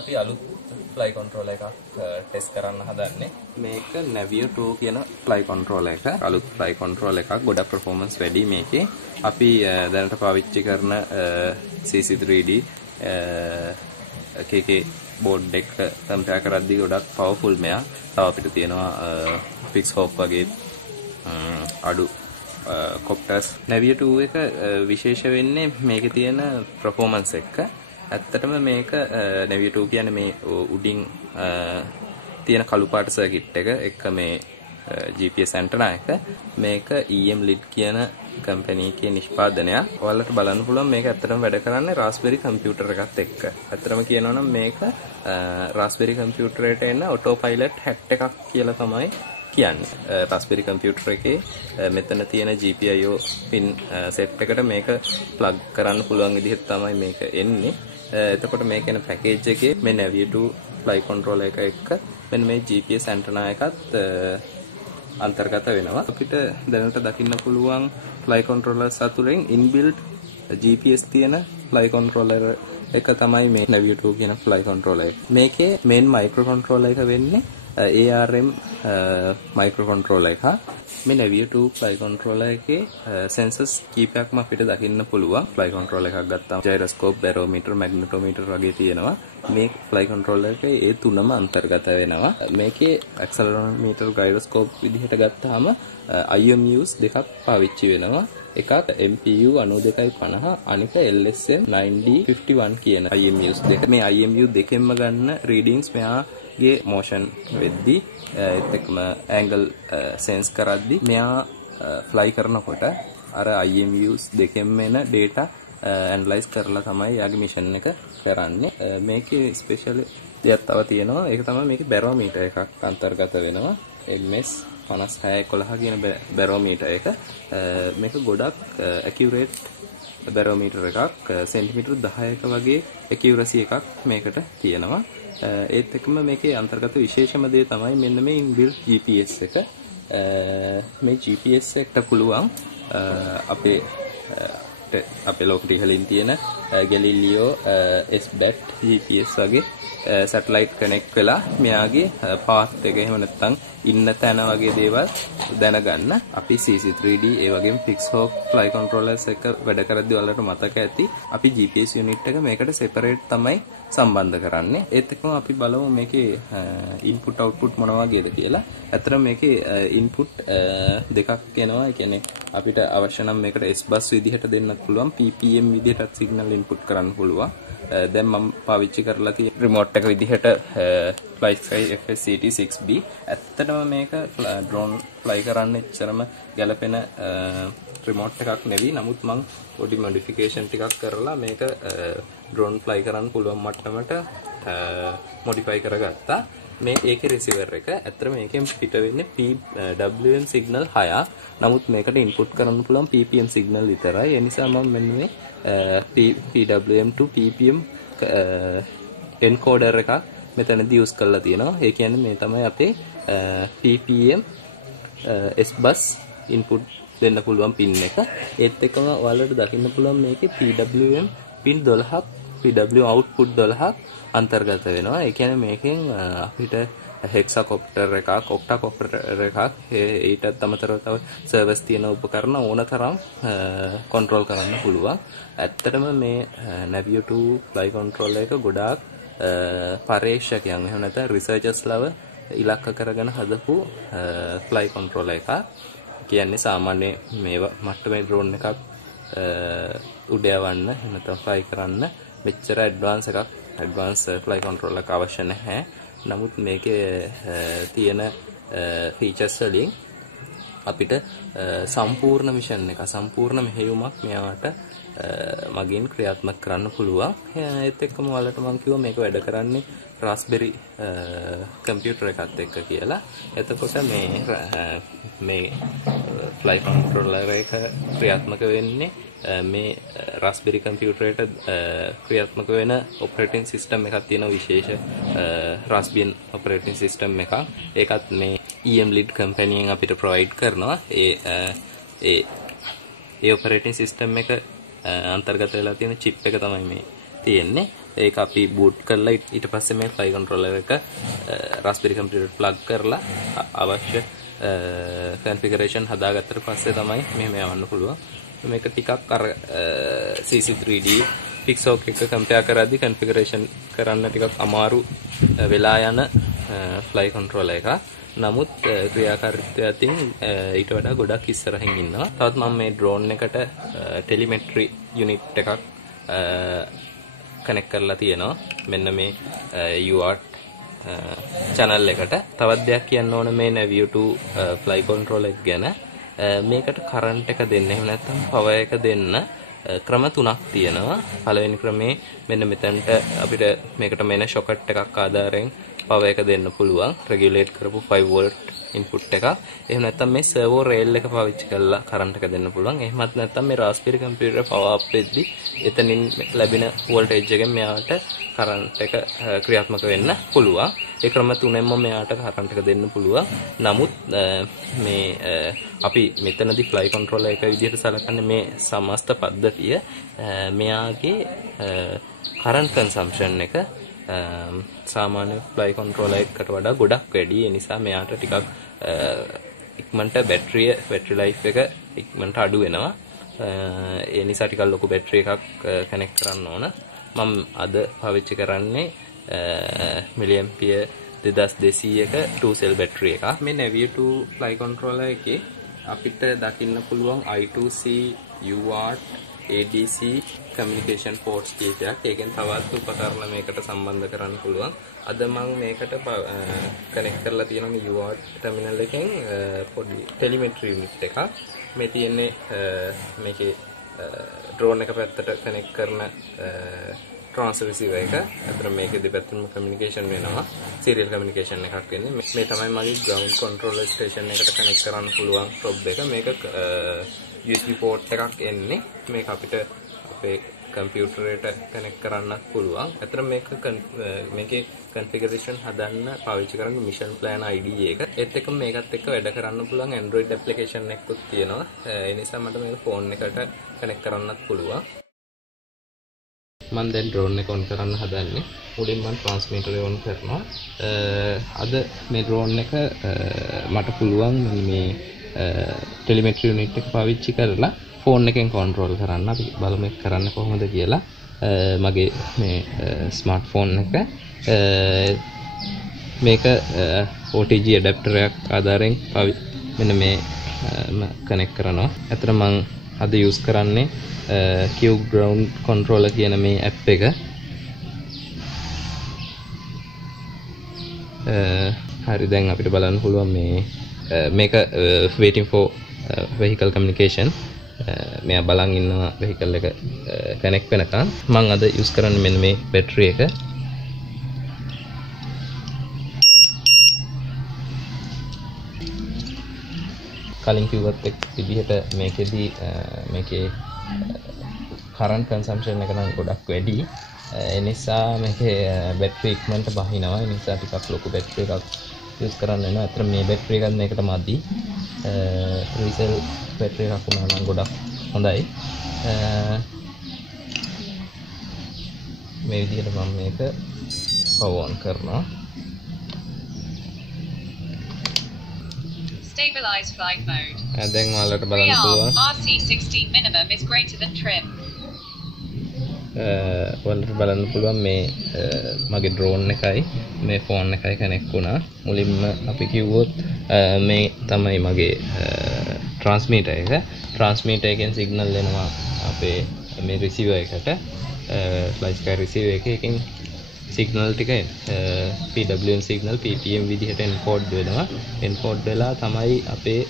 අපි අලුත් fly controller එකක් ටෙස්ට් කරන්න හදන්නේ. මේක NAVIO2 කියන fly controller එක. අලුත් fly controller එකක්. ගොඩක් performance වැඩි මේකේ. අපි දැනට පාවිච්චි කරන CC3D KK board එක compare කරද්දී ගොඩක් powerful මෙයා. තව අපිට තියෙනවා fix hope වගේ අඩු Cortex NAVIO2 එක විශේෂ වෙන්නේ මේකේ තියෙන performance එක. ඇත්තටම මේක NAVIO2 කියන්නේ මේ උඩින් තියෙන කළු පාට සර්කිට් එක මේ GPS ඇන්ටනා එක. මේක Emlid කියන කම්පැනි එකේ නිෂ්පාදනයක්. ඔයාලට බලන්න පුළුවන් මේක ඇත්තටම වැඩ කරන්නේ Raspberry computer එකත් එක්ක. ඇත්තටම කියනවා නම් මේක Raspberry computer එකට එන autopilot hack එකක් කියලා තමයි කියන්නේ. Raspberry computer එකේ මෙතන තියෙන GPIO pin set එකට මේක plug කරන්න පුළුවන් විදිහට තමයි මේක එන්නේ. එතකොට මේක එන package එකේ මේ NAVIO2 fly controller එක එක්ක මෙන්න මේ GPS antenna එකත් අන්තර්ගත වෙනවා. අපිට දැනට දකින්න පුළුවන් fly controller සතුරෙන් inbuilt GPS තියෙන fly controller එක තමයි මේ NAVIO2 කියන fly controller එක. මේකේ main microcontroller එක වෙන්නේ ARM microcontroller එක. මේ NAVIO2 fly controller එකේ sensors කීපයක්ම අපිට දකින්න පුළුවන්. fly controller එකක් ගත්තාම gyroscope, barometer, magnetometer වගේ තියෙනවා. මේ fly controller එකේ ඒ තුනම අන්තර්ගත වෙනවා. මේකේ accelerometer, gyroscope විදිහට ගත්තාම IMUs දෙකක් පාවිච්චි වෙනවා. එකක් MPU 9250 අනික LSM 9051 කියන IMUs දෙක. මේ IMU දෙකෙන්ම ගන්න readings මෙයාගේ motion වෙද්දී ඒත් එක්කම angle sense කරද්දී මෙයා fly කරනකොට අර IMUs දෙකෙන්ම එන data analyze කරලා තමයි යාගේ mission එක කරන්නේ. මේකේ special දෙයක් තව තියෙනවා. ඒක තමයි මේකේ barometer එකක් අන්තර්ගත වෙනවා. MS 5611 කියන barometer එක. මේක ගොඩක් accurate barometer එකක්. සෙන්ටිමීටර් 10ක වගේ accuracy එකක් මේකට තියෙනවා. ඒත් එක්කම මේකේ අන්තර්ගත විශේෂම දේ තමයි මෙන්න මේ inbuilt GPS එක. මේ GPS එකට පුළුවන් අපේ ලෝකෙට ඉහළින් තියෙන Galileo S.Bus GPS වගේ satellite connect වෙලා මෙයාගේ path එක එහෙම නැත්නම් ඉන්න තැන වගේ දේවල් දැනගන්න. අපි CC3D ඒ වගේම fix hook fly controllers එක වැඩ කරද්දී ඔයාලට මතක ඇති අපි GPS unit එක මේකට separate තමයි සම්බන්ධ කරන්නේ. ඒත් එක්කම අපි බලමු මේකේ input output මොන වගේද කියලා. ඇත්තටම මේකේ input දෙකක් එනවා. ඒ කියන්නේ අපිට අවශ්‍ය නම් මේකට S.Bus විදිහට දෙන්නත් පුළුවන්. PPM විදිහටත් signal input කරන්න පුළුවන්. දැන් මම පාවිච්චි කරලා තියෙන remote එක විදිහට FlySky FSCT 6B. ඇත්තටම මේක drone fly කරන්න එච්චරම ගැලපෙන remote එකක් නෙවෙයි. නමුත් මම පොඩි modification ටිකක් කරලා මේක drone fly කරන්න පුළුවන් මට්ටමට modify කරගත්තා. මේ ඒකේ receiver එක ඇත්තටම මේකෙන් පිට වෙන්නේ PWM signal 6ක්. නමුත් මේකට input කරන්න පුළුවන් PPM signal විතරයි. ඒ නිසා මම මෙන්න මේ PWM to PPM encoder එකක් මෙතනදී use කරලා තියෙනවා. ඒ කියන්නේ මේ තමයි අපේ PPM S.Bus input දෙන්න පුළුවන් pin එක. ඒත් එක්කම ඔයාලට දකින්න පුළුවන් මේකේ PWM pin 12ක් PWM output 12ක් අන්තර්ගත වෙනවා. ඒ කියන්නේ මේකෙන් අපිට hexacopter එකක්, octacopter එකක්, ඊටත් අමතරව තව servers තියෙන උපකරණ ඕන තරම් control කරන්න පුළුවන්. ඇත්තටම මේ NAVIO2 fly controller එක ගොඩාක් පරීක්ෂකයන් එහෙම නැත්නම් researchers ලව ඉලක්ක කරගෙන හදපු fly controller එකක්. කියන්නේ සාමාන්‍ය මේවා මට්ටමේ drone එකක් උඩ යවන්න එහෙම නැත්නම් fly කරන්න මෙච්චර advance fly controller එක අවශ්‍ය නැහැ. නමුත් මේකේ තියෙන features වලින් අපිට සම්පූර්ණ mission එක සම්පූර්ණ මෙහෙයුමක් මෙයාට මගින් ක්‍රියාත්මක කරන්න පුළුවන්. ඒත් එක්කම ඔයාලට මම කිව්වා මේක වැඩ කරන්නේ Raspberry computer එකත් එක්ක කියලා. එතකොට මේ fly controller එක ක්‍රියාත්මක වෙන්නේ මේ Raspberry computer එකට ක්‍රියාත්මක වෙන operating system එකක් තියෙන විශේෂ Raspbian operating system එකක්. ඒකත් මේ Emlid company එකෙන් අපිට provide කරනවා. ඒ operating system එක අන්තර්ගත වෙලා තියෙන chip එක තමයි මේ තියෙන්නේ. ඒක අපි boot කරලා ඊට පස්සේ මේ flight controller එක Raspberry computer plug කරලා අවශ්‍ය configuration හදාගත්තට පස්සේ තමයි මෙහෙම යවන්න පුළුවන්. මේක ටිකක් අර CC3D Pixel එක compare කරද්දී configuration කරන්න ටිකක් අමාරු වෙලා යන flight controller එකක්. නමුත් ක්‍රියාකාරීත්වය අතින් ඊට වඩා ගොඩක් ඉස්සරහින් ඉන්නවා. තවත් මම මේ drone එකට telemetry unit එකක් කනෙක්ට් කරලා තියෙනවා. මෙන්න මේ UART channel එකට. තවත් දෙයක් කියන්න ඕන මේ NAVIO2 flight controller එක ගැන. මේකට current එක දෙන්න. එහෙම නැත්නම් power එක දෙන්න ක්‍රම තුනක් තියෙනවා. පළවෙනි ක්‍රමේ මෙන්න මෙතනට අපිට මේකට මෙන socket එකක් ආධාරයෙන් power එක දෙන්න පුළුවන්. regulate කරපු 5 volt input එකක්. එහෙම නැත්නම් මේ servo rail එක පාවිච්චි කරලා current එක දෙන්න පුළුවන්. එහෙමත් නැත්නම් මේ Raspberry computer power up වෙද්දී එතනින් ලැබෙන voltage එකෙන් මෙයාට current එක ක්‍රියාත්මක වෙන්න පුළුවන්. ඒ ක්‍රම තුනෙන්ම මෙයාට current එක දෙන්න පුළුවන්. නමුත් මේ අපි මෙතනදී flight controller එක විදිහට සලකන්නේ මේ සමස්ත පද්ධතිය මෙයාගේ current consumption එක සාමාන්‍ය flight controller එකකට වඩා ගොඩක් වැඩි. ඒ නිසා මෙයාට ටිකක් ඉක්මනට battery life එක ඉක්මනට අඩු වෙනවා. ඒ නිසා ටිකක් ලොකු battery එකක් connect කරන්න ඕන. මම අද පාවිච්චි කරන්නේ milliampere 2200ක 2 cell battery එකක්. මේ NAVIO2 flight controller එකේ අපිට දකින්න පුළුවන් I2C UART ADC communication ports කීපයක්. ඒකෙන් තවත් උපකරණ මේකට සම්බන්ධ කරන්න පුළුවන්. අද මම මේකට කනෙක්ට් කරලා තියෙනවා මේ UART terminal එකෙන් පොඩි telemetry unit එකක්. මේ තියෙන්නේ මේකේ drone එක පැත්තට කනෙක්ට් කරන transfer receiver එක. අතන මේකේ දෙපැත්තම communication වෙනවා. serial communication එකක් වෙන්නේ. මේ තමයි මගේ ground controller station එකට කනෙක්ට් කරන්න පුළුවන් probe එක. මේක USB port එකක් එන්නේ. මේක අපිට අපේ computer එකට connect කරන්න පුළුවන්. අතන මේකේ configuration හදන්න පාවිච්චි කරන්නේ mission plan ID එක. ඒත් එක්කම මේකත් එක්ක වැඩ කරන්න පුළුවන් Android application එකකුත් තියෙනවා. ඒ නිසා මට මේක phone එකට connect කරන්නත් පුළුවන්. මම දැන් drone එක on කරන්න හදන්නේ. මුලින්ම මම transmitter එක on කරනවා. අද මේ drone එක මට පුළුවන් මේ telemetry unit එක පාවිච්චි කරලා phone එකෙන් control කරන්න. අපි බලමු මේක කරන්න කොහොමද කියලා. මගේ මේ smartphone එක මේක OTG adapter එකක් ආධාරයෙන් මෙන්න මේ connect කරනවා. අතන මම අද use කරන්නේ Cube Ground Controller කියන මේ app එක. හරි දැන් අපිට බලන්න පුළුවන් මේ මේක waiting for vehicle communication. මෙයා බලන් ඉන්නවා vehicle එක connect වෙනකන්. මම අද use කරන්නේ මෙන්න මේ battery එක. කලින් කිව්වත් එක් විදිහට මේකෙදී මේකේ current consumption එක නම් ගොඩක් වැඩි. ඒ නිසා මේකේ battery ඉක්මනට බහිනවා. ඒ නිසා ටිකක් ලොකු battery එකක් use කරන්න වෙනවා. අතන මේ battery එකත් මේකට මදි. resell battery එකක් වුණා නම් ගොඩක් හොඳයි. මේ විදිහට මම මේක power on කරනවා. Stabilize flight mode. දැන් ඔයාලට බලන්න පුළුවන්. RC16 minimum is greater than trim. ඔයාලට බලන්න පුළුවන් මේ මගේ drone එකයි මේ phone එකයි connect වුණා. මුලින්ම අපි කිව්වොත් මේ තමයි මගේ transmitter එක. transmitter එකෙන් signal එනවා අපේ මේ receiver එකට. FlySky receiver එකකින් signal ටික PWM signal PPM විදිහට encode වෙනවා. encode වෙලා තමයි අපේ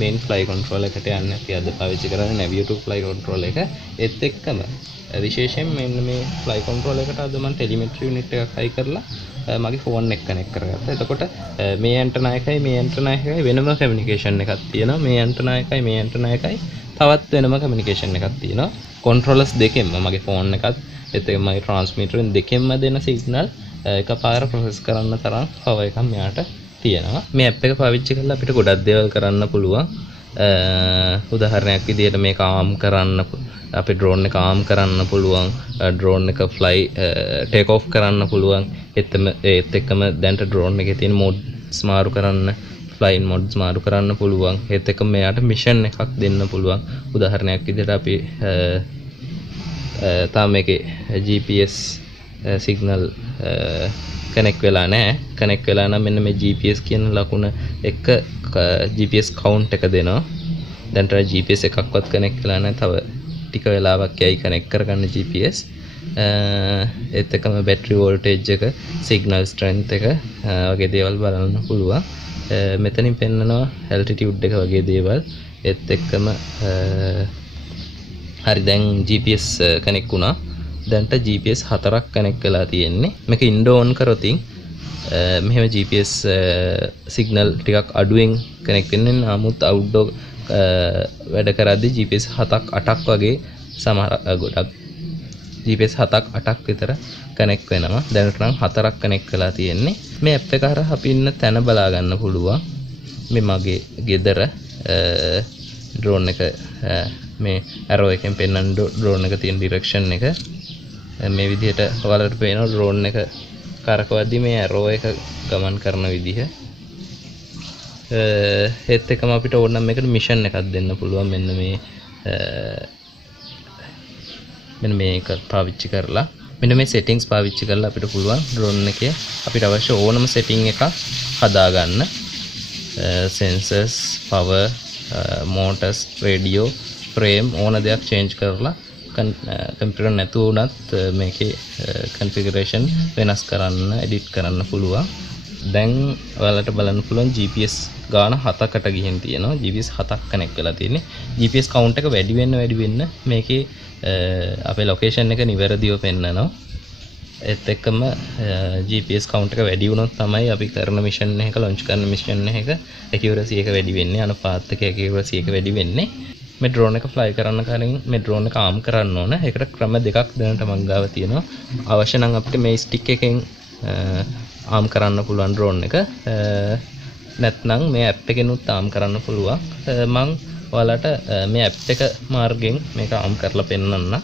main flight controller එකට යන්නේ. අපි අද පාවිච්චි කරන්නේ NAVIO2 flight controller එක. ඒත් එක්කම විශේෂයෙන් මෙන්න මේ flight controller එකට අද මම telemetry unit එකක් හයි කරලා මගේ phone එක connect කරගත්තා. එතකොට මේ antenna එකයි මේ antenna එකයි වෙනම communication එකක් තියෙනවා. මේ antenna එකයි මේ antenna එකයි තවත් වෙනම communication එකක් තියෙනවා. controllers දෙකෙන්ම මගේ phone එකත් ඒත් එක්කම මගේ transmitter දෙකෙන්ම දෙන signal එකපාර process කරන්න තරම් power එකක් මෙයාට තියෙනවා. මේ app එක පාවිච්චි කරලා අපිට ගොඩක් දේවල් කරන්න පුළුවන්. උදාහරණයක් විදිහට මේක ආම් කරන්න අපි ඩ්‍රෝන් එක ආම් කරන්න පුළුවන් ඩ්‍රෝන් එක ෆ්ලයි ටේක් ඔෆ් කරන්න පුළුවන් ඒත් එක්කම දැන්ට ඩ්‍රෝන් එකේ තියෙන මොඩ්ස් මාරු කරන්න ෆ්ලයින් මොඩ්ස් මාරු කරන්න පුළුවන් ඒත් එක්කම මෙයාට මිෂන් එකක් දෙන්න පුළුවන් උදාහරණයක් විදිහට අපි තාම මේකේ GPS සිග්නල් කනෙක්ට් වෙලා නැහැ කනෙක්ට් වෙලා නම් මෙන්න මේ GPS කියන ලකුණ එක GPS කවුන්ට් එක දෙනවා දැන් තව GPS එකක්වත් කනෙක්ට් වෙලා නැහැ තව ටික වෙලාවක් යයි කනෙක්ට් කරගන්න GPS ඒත් එක්කම බැටරි වෝල්ටේජ් එක සිග්නල් ස්ට්‍රෙන්ත් එක වගේ දේවල් බලන්න පුළුවන් මෙතනින් පෙන්නනවා altitude එක වගේ දේවල් ඒත් එක්කම හරි දැන් GPS කනෙක්ට් වුණා දැන්ට GPS 4ක් කනෙක්ට් වෙලා තියෙන්නේ මේක ඉන්ඩෝ ඔන් කරොතින් මෙහෙම GPS සිග්නල් ටිකක් අඩුවෙන් කනෙක්ට් වෙන්නේ නමුත් අවුට්ඩෝ වැඩ කරද්දී GPS 7ක් 8ක් වගේ සමහර ගොඩක් GPS 7ක් 8ක් විතර කනෙක්ට් වෙනවා දැනට නම් 4ක් කනෙක්ට් වෙලා තියෙන්නේ මේ ඇප් එක හරහා අපි ඉන්න තැන බලා ගන්න පුළුවන් මේ මගේ ගෙදර ඩ්‍රෝන් එක මේ ඇරෝ එකෙන් පෙන්වන ඩ්‍රෝන් එක තියෙන ඩිරෙක්ෂන් එක මේ විදිහට ඔයාලට පේනවා ඩ්‍රෝන් එක කරකවද්දි මේ ඇරෝ එක ගමන් කරන විදිහ ඒත් එක්කම අපිට ඕන නම් මේකට මිෂන් එකක් දෙන්න පුළුවන් මෙන්න මේක පාවිච්චි කරලා මෙන්න මේ settings පාවිච්චි කරලා අපිට පුළුවන් drone එකේ අපිට අවශ්‍ය ඕනම setting එකක් හදා ගන්න sensors power motors radio frame ඕන දෙයක් change කරලා computer නැතුව උනත් මේකේ configuration වෙනස් කරන්න edit කරන්න පුළුවන් දැන් ඔයාලට බලන්න පුළුවන් GPS ගාන 7කට ගිහින් තියෙනවා GPS 7ක් කනෙක්ට් වෙලා තියෙන්නේ GPS count එක වැඩි වෙන්න මේකේ අපේ location එක නිවැරදිව පෙන්නනවා ඒත් එක්කම GPS count එක වැඩි වුණොත් තමයි අපි කරන mission එක launch කරන mission එක accuracy එක වැඩි වෙන්නේ අනුපාත එක accuracy එක වැඩි වෙන්නේ මේ drone එක fly කරන්න කලින් මේ drone එක arm කරන්න ඕන ඒකට ක්‍රම දෙකක් දැනට මං ගාව තියෙනවා අවශ්‍ය නම් අපිට මේ stick එකෙන් arm කරන්න පුළුවන් drone එක නැත්නම් මේ app එකෙනුත් arm කරන්න පුළුවන් මං ඔයාලට මේ app එක මාර්ගයෙන් මේක arm කරලා පෙන්නන්න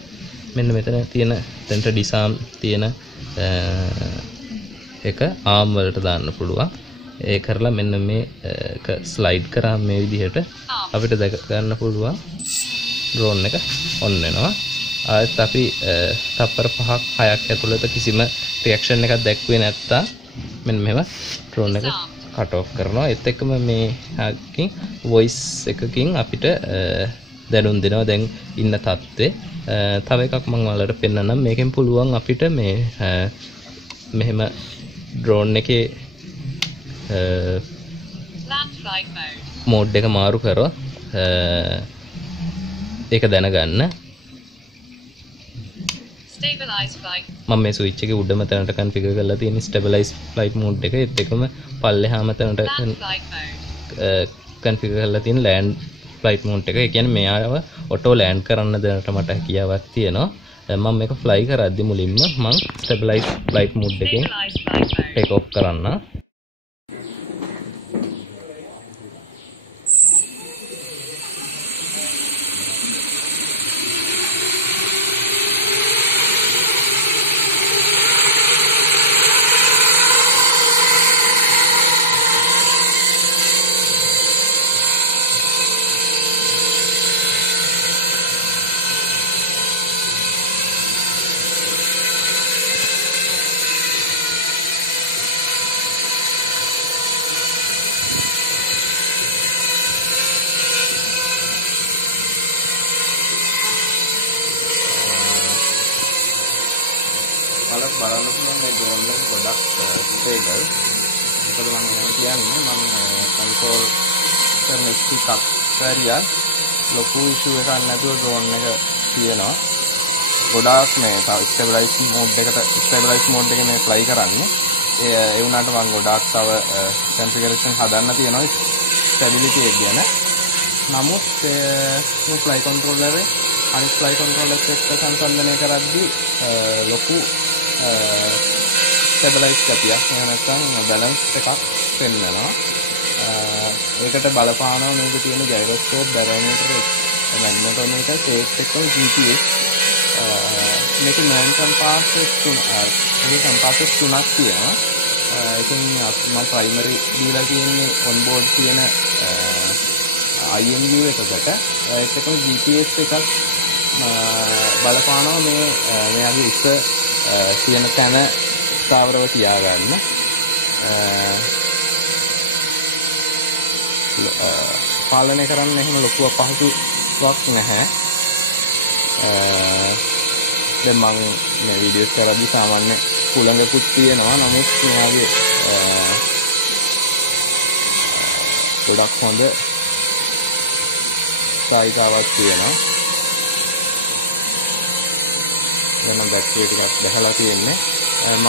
මෙන්න මෙතන තියෙන දැන්ට disarm තියෙන එක arm වලට දාන්න පුළුවන් ඒ කරලා මෙන්න මේක ස්ලයිඩ් කරාම මේ විදිහට අපිට දැක ගන්න පුළුවන් drone එක on වෙනවා ආයෙත් අපි තප්පර 5ක් 6ක් ඇතුළත කිසිම රියැක්ෂන් එකක් දැක්ුවේ නැත්නම් මෙන්න මෙහෙම drone එක cut off කරනවා ඒත් එක්කම මේ හකින් voice එකකින් අපිට දැනුම් දෙනවා දැන් ඉන්න තත්ත්වේ තව එකක් මම ඔයාලට පෙන්නන්නම් මේකෙන් පුළුවන් අපිට මේ මෙහෙම drone එකේ mode එක මාරු කරලා ඒක දැනගන්න මම මේ ස්විච් එකේ උඩම තැනට configure කරලා තියෙන stabilize flight mode එක ඒත් එකම පල්ලෙහාම තැනට configure කරලා තියෙන land flight mode එක. ඒ කියන්නේ මෙයාව auto land කරන්න දැනට මට හැකියාවක් තියෙනවා. මම මේක fly කරද්දි මුලින්ම මම stabilize flight mode එකෙන් take off කරන්න. බලන්න පුළුවන් මේ drone එක ගොඩක් stable. මොකද මම කියන්නේ මම control කරන stick up හරියට ලොකු issue එකක් නැතුව drone එක තියෙනවා. ගොඩාක් මේ stabilize mode එකේ මේ fly කරන්නේ. ඒ වුණාට මම ගොඩාක් තව configuration හදන්න තියෙනවා stability එක ගැන. නමුත් මේ fly controller එකේ අනිත් fly controller එක්ක සංසන්දනය කරද්දී ලොකු stabilize ගතියක් එහෙම නැත්නම් balance එකක් වෙනවා ඒකට බලපානවා මේක තියෙන ගයිරොස්කෝප් බැරෝමීටර් මැග්නටෝමීටර් ටේප් එක GPS මේක මෑන් කම්පාසස් තුනක් තියෙනවා. ඉතින් මම ප්‍රයිමරි දීලා තියෙන්නේ ඔන් බෝඩ් තියෙන IMU එකකට ඒකටම GPS එකක් බලපානවා මේ මෙයාගේ උස තියෙන තැන ස්ථාවරව තියාගන්න. පාලනය කරන්න එහෙම ලොකු අපහසුතාවක් නැහැ. දැන් මම මේ වීඩියෝස් කරද්දි සාමාන්‍ය කුලඟකුත් තියෙනවා. නමුත් මෙයාගේ ගොඩක් හොඳ සායිකාවක් තියෙනවා. දැන් මම බැටරි ටිකක් බහලා තියෙන්නේ. මම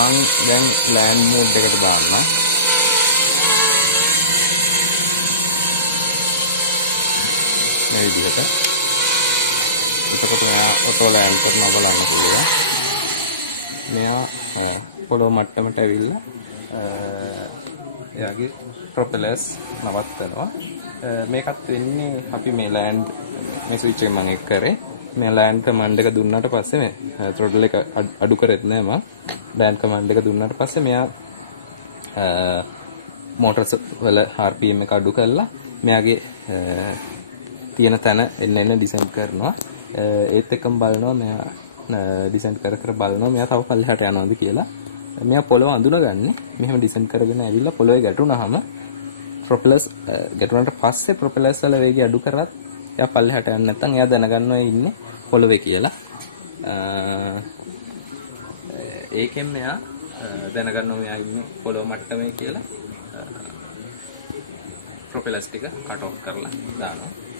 දැන් ලෑන්ඩ් මෝඩ් එකට දාන්නම්. මේ විදිහට. එතකොට මෙයා ඔටෝ ලෑන්ඩ් කරනවා බලන්න පුළුවන්. මෙයා පොළොව මට්ටමට ඇවිල්ලා එයාගේ ප්‍රොපෙලර්ස් නවත්තනවා. මේකත් වෙන්නේ අපි මේ ලෑන්ඩ් මේ ස්විච් එක මම එක් කරේ. මේ ලෑන්ඩ් කමාන්ඩ් එක දුන්නාට පස්සේ මේ throttle එක අඩු කරෙත් නෑ මම. ලෑන්ඩ් කමාන්ඩ් එක දුන්නාට පස්සේ මෙයා මෝටර්ස් වල RPM එක අඩු කරලා මෙයාගේ තියෙන තැන එන්න ඩිසෙන්ට් කරනවා. ඒත් එක්කම බලනවා මෙයා ඩිසෙන්ට් කර බලනවා මෙයා තව පල්ලෙහාට යනවාද කියලා. මෙයා පොළව අඳුනගන්නේ මෙහෙම ඩිසෙන්ට් කරගෙන ඇවිල්ලා පොළවේ ගැටුණාම ප්‍රොපෙලර්ස් ගැටුණාට පස්සේ ප්‍රොපෙලර්ස් වල වේගය අඩු කරත් එයා පල්ලෙහාට යන්නේ නැත්නම් එයා දැනගන්නවා ඉන්නේ පොළවේ කියලා. ඒකෙන් මෙයා දැනගන්නවා මෙයා ඉන්නේ පොළව මට්ටමේ කියලා. ප්‍රොපෙලර්ස් ටික කට් ඔෆ් කරලා දානවා.